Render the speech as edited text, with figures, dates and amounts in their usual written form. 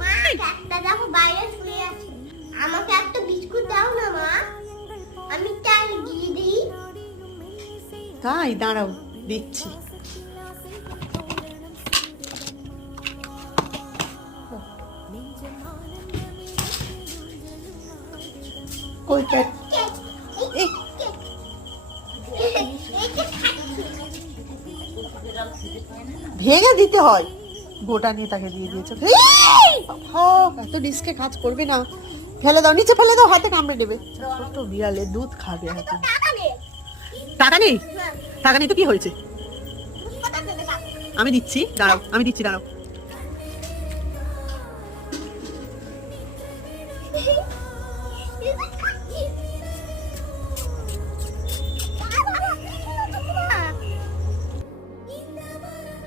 মা একটা দেখো বাইরে শুয়ে আছে, আমাকে একটা বিস্কুট দাও না মা, আমি তাই দিয়ে দিই। তাই দাঁড়াও দিচ্ছি। কইটা এই ভেঙে দিতে হয়, গোটা নিয়ে তাকে দিয়ে দিয়েছো। এত রিস্কে কাজ করবে না, ফেলে দাও, নিচে ফেলে দাও, হাতে কামড়ে নেবে। ছোট বিড়ালে দুধ খাবে হাতে। টাকা নেই? টাকা নেই তো কি হয়েছে? আমি দিচ্ছি, দাঁড়াও, আমি দিচ্ছি, দাঁড়াও।